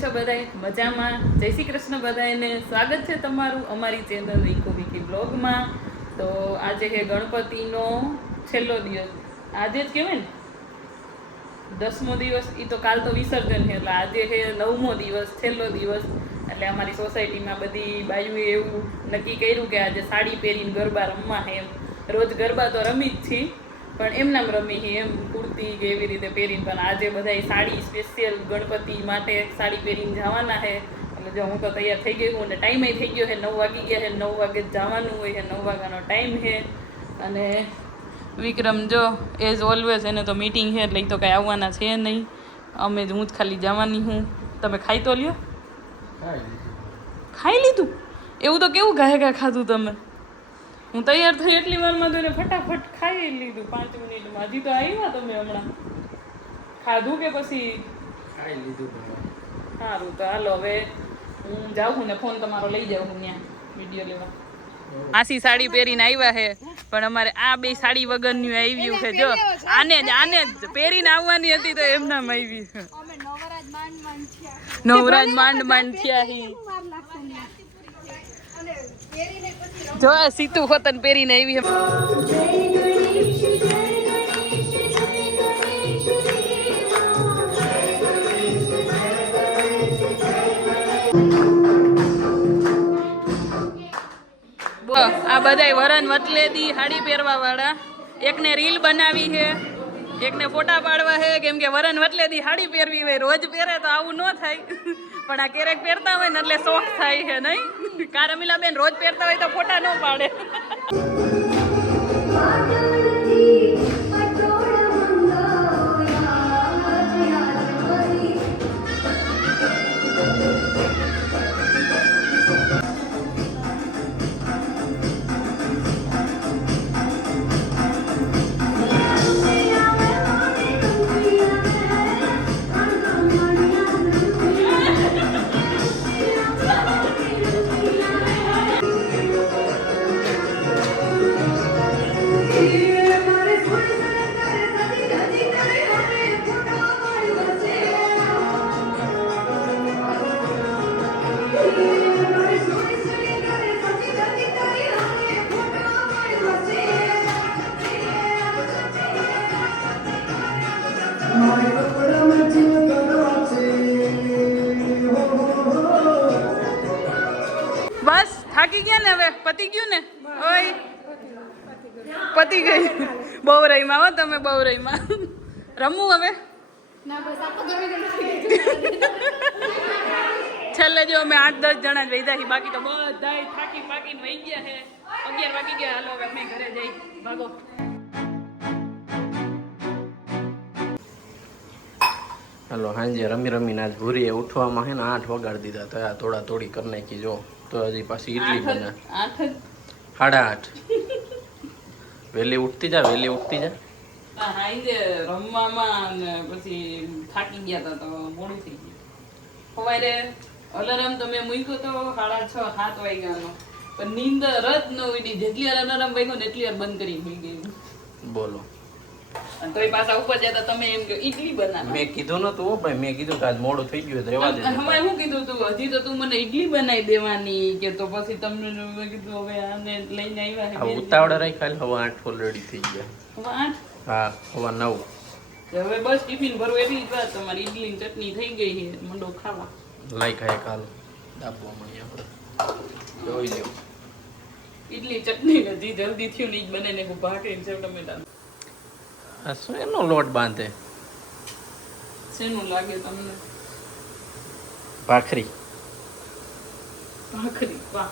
છો બધાય મજામાં? જય શ્રી કૃષ્ણ બધાને. સ્વાગત છે તમારું અમારી ચેનલ રિકો વિકી બ્લોગમાં. તો આજે છે ગણપતિનો છેલ્લો દિવસ. આજે જ કહેવાય ને 10મો દિવસ. એ તો કાલ તો વિસર્જન છે એટલે આજે છે 9મો દિવસ, છેલ્લો દિવસ. એટલે અમારી સોસાયટીમાં બધી બાયુએ એવું નક્કી કર્યું કે આજે સાડી પહેરીને ગરબા રમવા છે એમ. રોજ ગરબા તો રમી જ છીએ પણ એમનામ રમી છે એમ કુર્તી કે એવી રીતે પહેરીને. પણ આજે બધા સાડી સ્પેશિયલ ગણપતિ માટે સાડી પહેરીને જવાના છે. એટલે જો હું તો તૈયાર થઈ ગઈ હું અને ટાઈમે થઈ ગયો છે. 9 વાગી ગયા છે. 9 વાગે જવાનું હોય છે. 9 વાગ્યાનો ટાઈમ છે. અને વિક્રમ જો એઝ ઓલવેઝ એને તો મીટિંગ છે એટલે તો કાંઈ આવવાના છે નહીં. અમે જ હું જ ખાલી જવાની હું. તમે ખાઈ તો લ્યો. ખાઈ લીધું? એવું તો કેવું ઘા ખાધું તમે? હું તૈયાર થઈ એટલી વારમાં તો એને ફટાફટ ખાઈ લીધું 5 મિનિટમાં. હજી તો આવ્યા તમે હમણાં. ખાધું કે પછી ખાઈ લીધું? સારું તો હાલો હવે હું જાઉં ને ફોન તમારો લઈ જાઉં હું ત્યાં વિડીયો લેવા. આસી સાડી પહેરીને આવ્યા છે પણ અમારે આ બે સાડી વગરનું આવ્યું છે. જો આને જ પહેરીને આવવાની હતી તો એમનામ આવી છે. નવરાજ માંડ થયા હી. જો સીતુ ખોતન પહેરીને આવી છે. આ બધાય વરણ વટલેદી સાડી પહેરવા વાળા. એકને રીલ બનાવી છે, એકને ફોટા પાડવા છે. કેમ કે વરણ વટલેદી સાડી પહેરવી હોય. રોજ પહેરે તો આવું ન થાય પણ આ ક્યારેક પહેરતા હોય ને એટલે શોખ થાય છે નહીં? કા રમીલાબેન રોજ પહેરતા હોય તો ફોટા ન પાડે. બસ થાકી ગયા ને હવે? પતી ગયું ને? ઓય પતી ગયું. બહુ રહીમાં હો તમે, બહુ રહીમાં. રમવું હવે? છેલ્લે જો અમે 8-10 જણા જ વૈધા છીએ. બાકી તો બધા થાકી પાકીને વહી ગયા છે. 11 વાગી ગયા. હાલો હવે અમે ઘરે જઈ. ભાગો. હાલો હાંજે રમીને આજ ભૂરીએ ઉઠવામાં છે ને 8 વગાડી દીધા. તો આ થોડા થોડી કરી નાખી. જો તો હજી પાછી ઈડલી બના. 8:30 વહેલી ઉઠતી જા. હાંજે રમવામાં ને પછી થાકી ગયા હતા તો મોડું થઈ ગયું. સવારે અલાર્મ તો મેં મૂક્યો તો 6:30-7 વાગ્યાનો પણ નીંદર જ ન ઉડી. જેટલી અલાર્મ વાગ્યો ને એટલી વાર બંધ કરી ભૂલી ગઈ. બોલો. અને તોય પાછા ઉપર જતા તમે એમ કે ઈડલી બનાવો. મેં કીધું નતું ભાઈ. મેં કીધું કે આજ મોડું થઈ ગયું તો રહેવા દે. હમણાં શું કીધું તું? હજી તો તું મને ઈડલી બનાવી દેવાની કે તો પછી તમને મેં કીધું હવે આને લઈને આવ્યા છે. ઉતાવળ રાખ્યા. હવે 8 ઓલરેડી થઈ ગયા. હવે 8? હા હવે 9. હવે બસ ટિફિન ભરવું એટલી જ વાત. તમારી ઈડલી ચટણી થઈ ગઈ છે. મંડો ખાવા. લાઈ ખાય કાલ દાબવા મળી આપણે. જોઈ લ્યો ઈડલી ચટણી ને જી જલ્દી થયું ને જ બનાવીને ભાખરી સેવ ટમેટા. આ શું એનો લોટ બાંધે? શેનું લાગે તમને? ભાખરી. વાહ.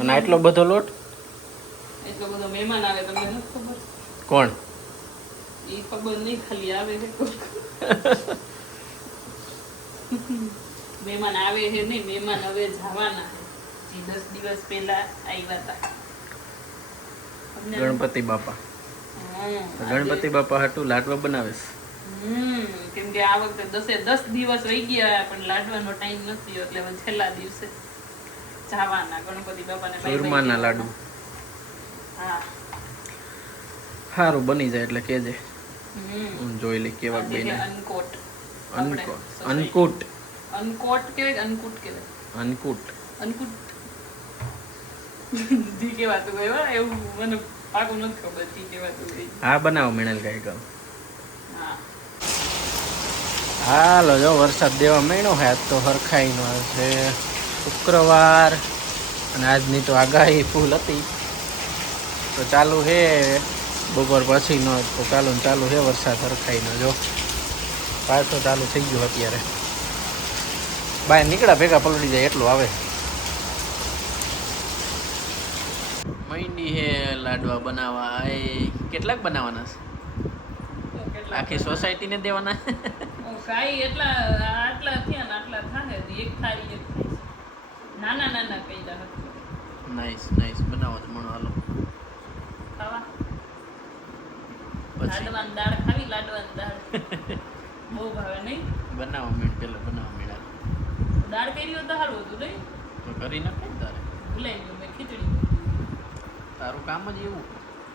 અને આટલો બધો લોટ? એટલો બધો મહેમાન આવે તમને નથી ખબર? કોણ? એ ખબર નહીં, ખાલી આવે છે. મહેમાન આવે છે નહીં, મહેમાન હવે જવાના છે. 10 દિવસ પહેલા આવ્યા હતા ગણપતિ બાપા. ગણપતિ બાપા હાટું લાડવા બનાવે. કેમ કે આ વખતે 10 દિવસ રહી ગયા પણ લાડવાનો ટાઈમ નથી એટલે હવે છેલ્લા દિવસે જવાના ગણપતિ બાપાને. ચૂરમાના લાડુ. હા સારું બની જાય એટલે કેજે. જોઈ લે કેવા બન્યા. અનકોટ. અનકોટ અનકોટ કહેવાય કે અનકૂટ કહેવાય? અનકૂટ. અનકૂટ જી કહેવાતું હોય હો, એવું મને પાકું નથી ખબર જી કહેવાતું હોય. હા બનાવો મિણેલ કઈ કહો. હા હાલો જો વરસાદ દેવા માંડ્યો હે. આજ તો હરખાઈનો છે શુક્રવાર અને આજની તો આગાહી ફૂલ હતી. તો ચાલુ હે બપોર પછીનો તો ચાલુ હે વરસાદ હરખાઈનો. જો પાછો ચાલુ થઈ ગયો અત્યારે. બહાર નીકળ્યા ભેગા પલળી જાય એટલું આવે. મૈંડી હે લાડવા બનાવવા. એ કેટલાક બનાવવાના છે? આખી સોસાયટીને દેવાના? કાંઈ એટલા આટલા થયા ને આટલા થાય એક થાળી એક થાય. નાના નાના કઈડા હતા. નાઈસ નાઈસ બનાવો તો મણો હાલો. ખાવા પછી લાડવાની દાળ ખાવી. લાડવાની દાળ બહુ ભાવે નહીં? બનાવો મીણ પેલા બનાવો મીણા. દાળ કરી હોય તો સારું હતું નહીં? તો કરી નાખે ને તારે. ભૂલાઈ ગયું મેં ખીચડી. તારું કામ જ એવું.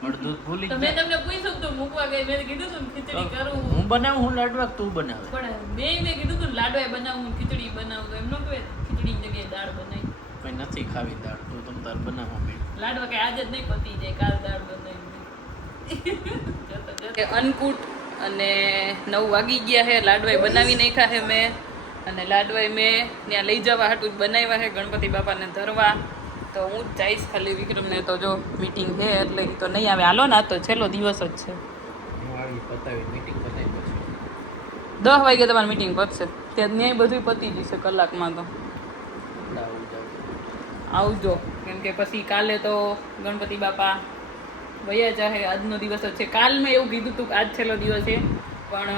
અડધું ભૂલી તો મેં તમને પૂછ્યું તું મૂકવા ગઈ મેં કીધું તું ખીચડી કરું. હું બનાવું હું લાડવા તું બનાવે. પણ મેં કીધું તું લાડવા બનાવું ખીચડી બનાવું તો એમ ન કહેવાય ખીચડીની જગ્યાએ દાળ બનાવી. કઈ નથી ખાવી દાળ તું તમ તાર બનાવો મીણ. લાડવા કે આજે જ નહીં પતી જાય કાલ દાળ બનાવી. અનકૂટ અને 9 વાગી ગયા છે. લાડવાય બનાવી નાખ્યા છે મેં. અને લાડવાય મેં ત્યાં લઈ જવા હાટું જ બનાવ્યા છે ગણપતિ બાપાને ધરવા. તો હું જ જઈશ ખાલી. વિક્રમને તો જો મીટિંગ છે એટલે તો નહીં આવે. હાલો ને આ તો છેલ્લો દિવસ જ છે. હું આવી પતાવી મીટિંગ પતાવી પછી 10 વાગે તમારી મીટિંગ પતશે. ત્યાં ન્યાય બધું પતી જશે કલાકમાં. તો આવજો કેમ કે પછી કાલે તો ગણપતિ બાપા વયા જાહે. આજનો દિવસ જ છે. કાલ મેં એવું કીધું હતું કે આજ છેલ્લો દિવસ છે પણ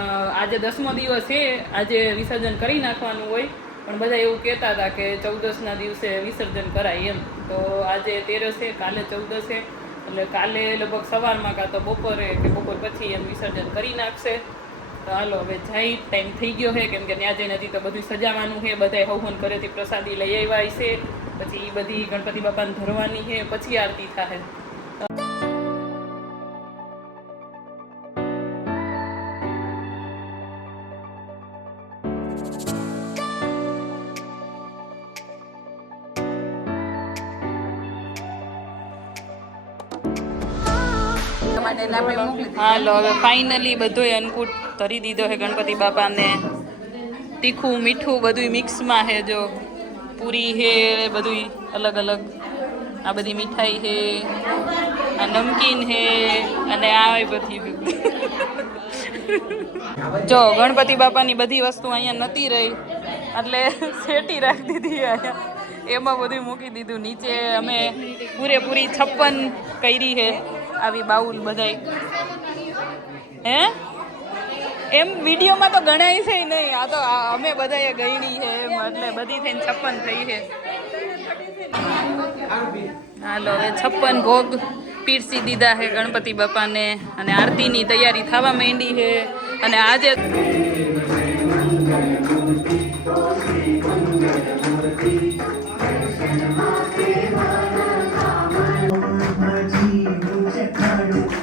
આજે 10મો દિવસ છે. આજે વિસર્જન કરી નાખવાનું હોય પણ બધા એવું કહેતા હતા કે 14ના દિવસે વિસર્જન કરાય એમ. તો આજે 13 છે કાલે 14 છે એટલે કાલે લગભગ સવારમાં કાં તો બપોરે કે બપોર પછી એમ વિસર્જન કરી નાખશે. તો હાલો હવે જાય ટાઈમ થઈ ગયો છે કેમ કે ત્યાં જઈને હજી તો બધું સજાવવાનું છે. બધાય હવન ઘરેથી પ્રસાદી લઈ આવ્યા છે. પછી એ બધી ગણપતિ બાપાને ધરવાની છે પછી આરતી થાય. હાલો હવે ફાઇનલી બધુંય અનકૂટ ધરી દીધો છે ગણપતિ બાપાને. તીખું મીઠું બધું મિક્સમાં છે. જો પૂરી છે બધું અલગ અલગ. આ બધી મીઠાઈ છે, આ નમકીન છે અને આ બધી જો ગણપતિ બાપાની બધી વસ્તુ અહીંયા નથી રહી એટલે શેટી રાખી દીધી અહીંયા. એમાં બધું મૂકી દીધું. નીચે અમે પૂરેપૂરી 56 કરી છે આવી બાઉલ બધાય. હે એમ વિડીયોમાં તો ગણાય છે નહીં. આ તો અમે બધાએ ગણી છે એમ એટલે બધી થઈને 56 થઈ છે. હાલો હવે 56 ભોગ પીરસી દીધા છે ગણપતિ બાપાને અને આરતીની તૈયારી થવા માંડી છે. અને આજે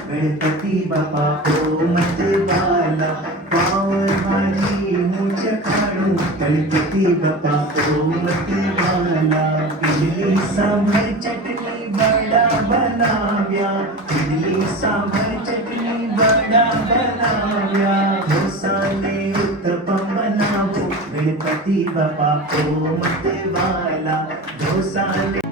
गणपति बापा को मत वाला पावर भाजी मुझ खाड़ू गणपति बापा को मत वाला इडली सांभर चटनी बड़ा बनाव्या इडली सांभर चटनी बड़ा बनाव्या ढोसा ने उत्तपम बनावो गणपति बापा को मत वाला ढोसा ने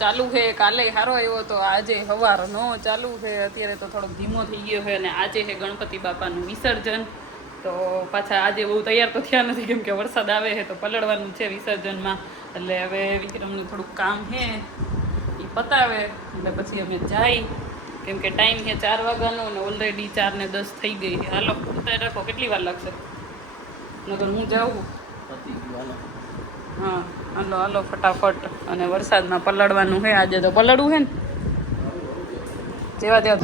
ચાલુ છે. કાલે સારો આવ્યો હતો, આજે સવાર નો ચાલુ છે. અત્યારે તો થોડોક ધીમો થઈ ગયો છે અને આજે છે ગણપતિ બાપાનું વિસર્જન. તો પાછા આજે બહુ તૈયાર તો થયા નથી કેમ કે વરસાદ આવે છે તો પલળવાનું છે વિસર્જનમાં. એટલે હવે વિક્રમનું થોડુંક કામ છે એ પતાવે એટલે પછી અમે જાય કેમ કે ટાઈમ છે 4 વાગ્યાનો અને ઓલરેડી 4:10 થઈ ગઈ છે. હાલો ઉતારી રાખો. કેટલી વાર લાગશે નગર હું જાઉં? હા હાલો હાલો ફટાફટ. અને વરસાદમાં પલળવાનું છે. આજે તો પલળવું છે ને જેવા તેવા.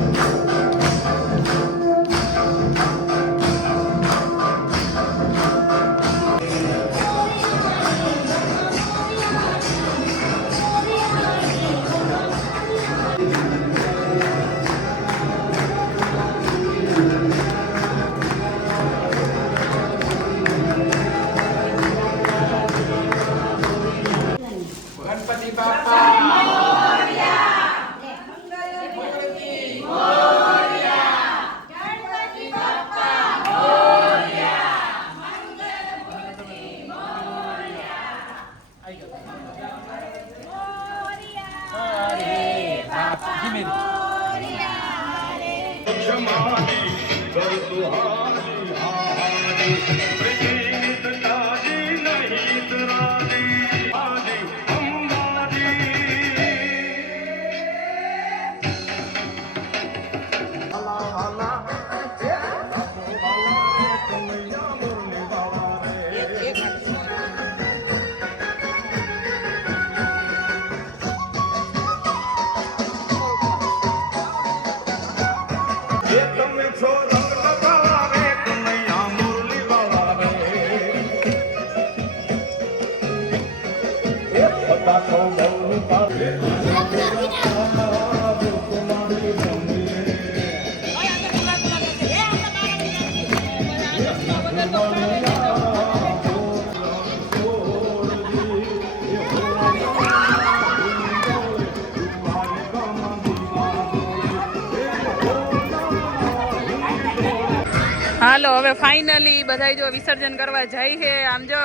હાલો હવે ફાઇનલી બધાય જો વિસર્જન કરવા જાય છે. આમ જો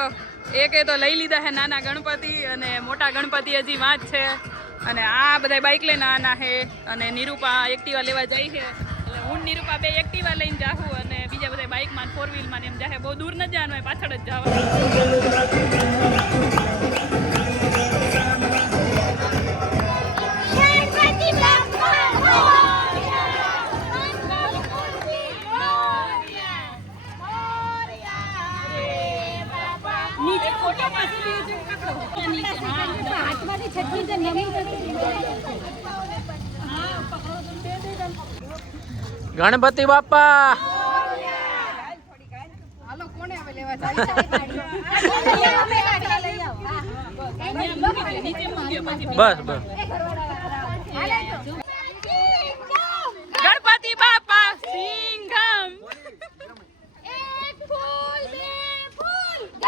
એકે તો લઈ લીધા છે નાના ગણપતિ અને મોટા ગણપતિ હજી વાંચ છે અને આ બધા બાઇક લઈને આના છે અને નિરૂપા એક્ટિવા લેવા જાય છે. એટલે હું નિરૂપા બે એક્ટિવા લઈને જાઉં અને બીજા બધા બાઇકમાં 4 વ્હીલમાં એમ જાય. બહુ દૂર ન જવાનું હોય, પાછળ જ જવાનું. ગણપતિ બાપા બસ બસ. ગણપતિ બાપા સિંઘમ,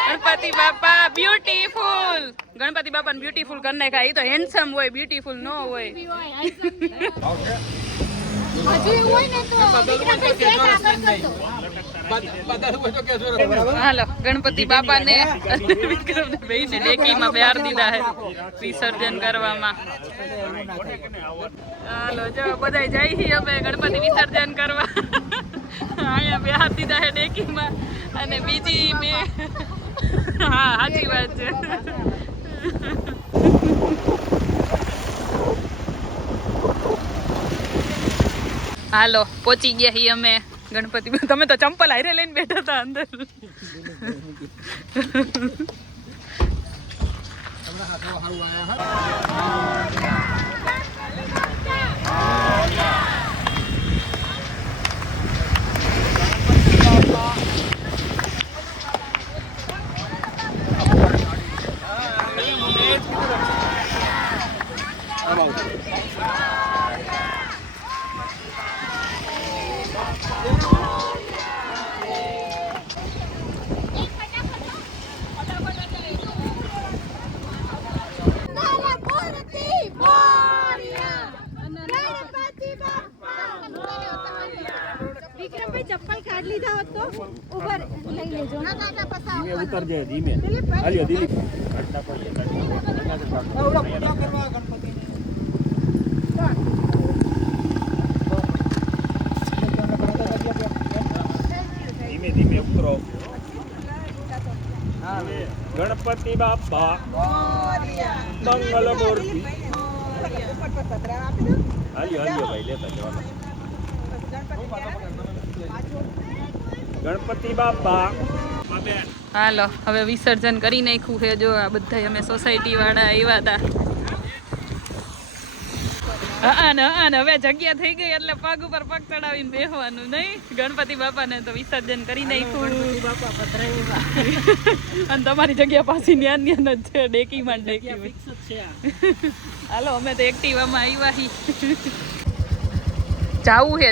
ગણપતિ બાપા બ્યુટીફુલ. ગણપતિ બાપા ને બ્યુટીફુલ કરી નાખ્યા. એ તો હેન્ડસમ હોય, બ્યુટીફુલ ન હોય. હાલો ગણપતિ બાપા ને વિક્રમ ભાઈ ને ડેકીમાં બેહાર દીધા છે વિસર્જન કરવામાં. હાલો જો બધા જાય છે અમે ગણપતિ વિસર્જન કરવા. અહીંયા બેહાર દીધા છે ડેકીમાં અને બીજી બે. હા સાચી વાત છે. હાલો પહોંચી ગયા છીએ અમે ગણપતિ. તમે તો ચંપલ હારે લઈને બેઠા હતા અંદર. ચપ્પલ કાઢ લીધા હોત તો ઉપર લઈ લેજો. ધીમે ઉતર જાય ધીમે. હાલ્યો દિલીપ કાઢતા પડીએ. ધીમે ધીમે ઉતરો. ગણપતિ બાપા મંગલ મૂર્તિ. હાલ્યો હાલ્યો ભાઈ લેતા જવાના. ગણપતિ બાપા. હાલો હવે વિસર્જન કરી નાખ્યું છે. જો આ બધા અમે સોસાયટી વાળા આવ્યા હતા. હા હવે જગ્યા થઈ ગઈ એટલે પગ ઉપર પગ ચડાવીને બેસવાનું નહીં. ગણપતિ બાપાને તો વિસર્જન કરી નાખ્યું. અને તમારી જગ્યા પાછી ન્યાન જ છે ડેકીમાં ડેકી. હાલો અમે તો એક્ટિવામાં આવ્યા હી. જાવું છે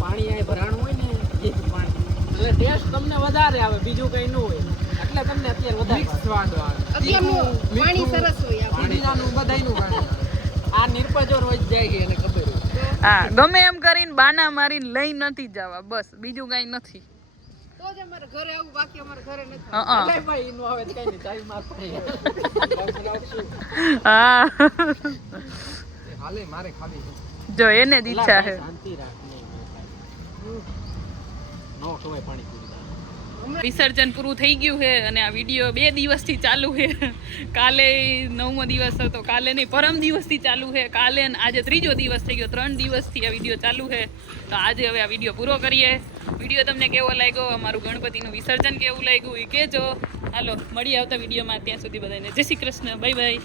પાણી આ ભરાણું હોય ને એ પાણી એટલે ટેસ્ટ તમને વધારે આવે, બીજું કઈ ન હોય. એટલે તમને અત્યારે વધારે સ્વાદ આવે. પાણી સરસ હોય. પાણીનું બધાયનું પાણી. આ નિર્પજો રોજ જાય છે એને ખબર હોય. હા ગમે એમ કરીને બાના મારીને લઈ નથી જવા, બસ બીજું કઈ નથી. તો જ અમારે ઘરે આવું, બાકી અમારે ઘરે નથી. એટલે ભાઈ નો આવે કઈ નહીં, ટાઈમ માર પડે. હા હાલે મારે ખાલી જો એને જ ઈચ્છા છે. શાંતિ રાખ નહીં નો ખવાય પાણીપુરી. વિસર્જન પૂરું થઈ ગયું છે અને આ વિડીયો 2 દિવસથી ચાલુ છે. કાલે 9મો દિવસ હતો, કાલે નહીં પરમ દિવસથી ચાલુ છે. કાલે અને આજે 3જો દિવસ થઈ ગયો. 3 દિવસથી આ વિડીયો ચાલુ છે. તો આજે હવે આ વિડીયો પૂરો કરીએ. વિડીયો તમને કેવો લાગ્યો, અમારું ગણપતિનું વિસર્જન કેવું લાગ્યું એ કહેજો. હાલો મળીએ આવતા વિડીયોમાં. ત્યાં સુધી બધાને જય શ્રી કૃષ્ણ, બાય બાય.